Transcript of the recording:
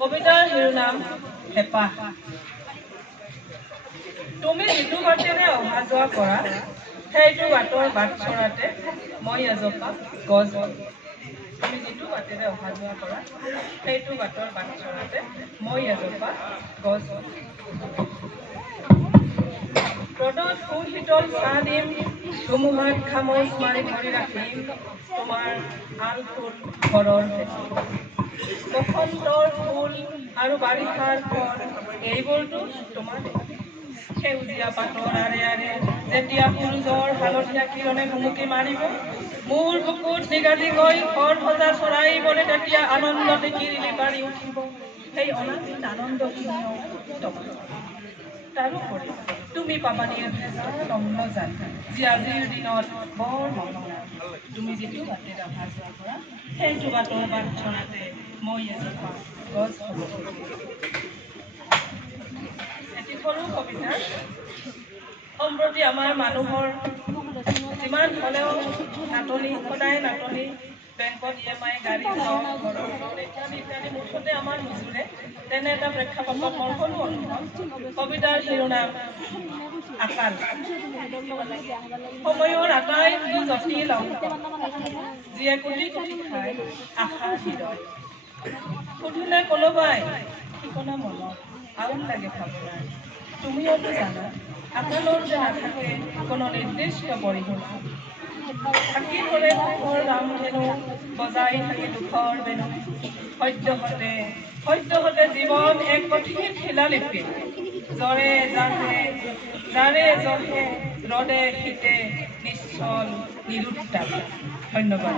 কবিতাৰ শিৰোনাম হেঁপাহ। তুমি যিটো বাটেৰে অহা যোৱা কৰা সেইটো বাটৰ বাট চৰাতে মই এজোপা গছ হ'লো। তুমি যিটো বাটেৰে অহা যোৱা কৰা সেইটো বাটৰ বাট চৰাতে মই এজোপা গছ হ'লো। ৰ'দত শীতল ছাঁ দিম, ধুমুহাত খামোচ মাৰি ধৰি ৰাখিম তোমাৰ আল ফুল ঘৰৰ ভেটি। বসন্তৰ ফুল আৰু বাৰিষাৰ ফল এইবোৰতো তোমাৰ সেউজীয়া পাতৰ আৰে আৰে যেতিয়া সূৰ্যৰ হালধীয়া কিৰণে ভুমুকি মাৰিব, মোৰ বুকুত নিগাজিকৈ ঘৰ সজা চৰাইবোৰে তেতিয়া আনন্দতে কিৰিলি পাৰি উঠিব। সেই অনাদিন আনন্দখিনিও তোমাৰ। তাৰোপৰি তুমি পাবা নিৰ্ভেজাল অম্লজান, যি আজিৰ দিনত বৰ মহঙা। তুমি যিটো বাটেৰে অহা যোৱা কৰা সেইটো বাটৰ বাট চৰাতে মই এজোপা গছ হ'লো। এটি সৰু কবিতা। সম্প্ৰতি আমাৰ মানুহৰ যিমান হ'লেও নাটনি, সদায় নাটনি, বেংকত EMI, গাড়ী ঘৰৰ ইত্যাদি মুঠতে আমাৰ নুজুৰে। তেনে এটা প্ৰেক্ষাপটত মোৰ সৰু অনুভৱ। কবিতাৰ শিৰোনাম আকাল। সময়ৰ আটাইতকৈ জটিল অংক, যিয়ে কোটি কোটি খাই আশাৰ হৃদয়। সুধিলে কোনোবাই ঠিকনা মনত আউল লাগে ভাৱনাৰ। তুমিওতো জানা আকালৰ যে নাথাকে কোনো নিৰ্দিষ্ট পৰিসীমা। থাকি ধৰে সুখৰ ৰামধেনু, বজাই থাকে দুখৰ বেনু। সদ্যহতে জীৱন এক কঠিন শিলালিপি, যাৰে জহে ৰদে শীতে নিশ্চল নিৰুত্তাপ। ধন্যবাদ।